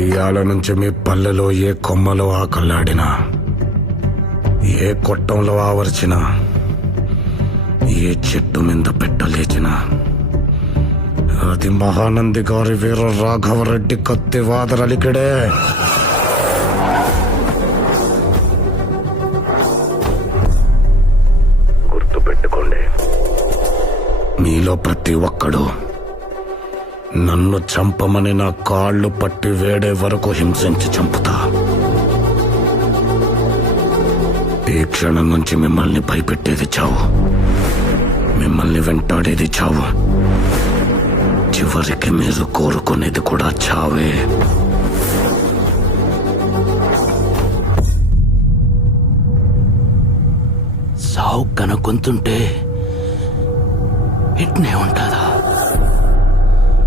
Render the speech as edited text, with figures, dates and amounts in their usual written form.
ఇయాల నుంచి మీ పల్లెలో ఏ కొమ్మలో ఆకల్లాడినా, ఏ కొట్టంలో ఆవర్చినా, ఏ చెట్టు మీద పెట్టలేచినా అది మహానంది గారి వీర రాఘవరెడ్డి కత్తి వాదరలికడే. గుర్తుపెట్టుకోండి, మీలో ప్రతి ఒక్కడు నన్ను చంపమని నా కాళ్ళు పట్టి వేడే వరకు హింసించి చంపుతా. ఈ క్షణం నుంచి మిమ్మల్ని భయపెట్టేది చావు, మిమ్మల్ని వెంటాడేది చావు, చివరికి మీరు కోరుకునేది కూడా చావే. సావు కనుక్కుంటుంటే ఇట్నే ఉంటుందా?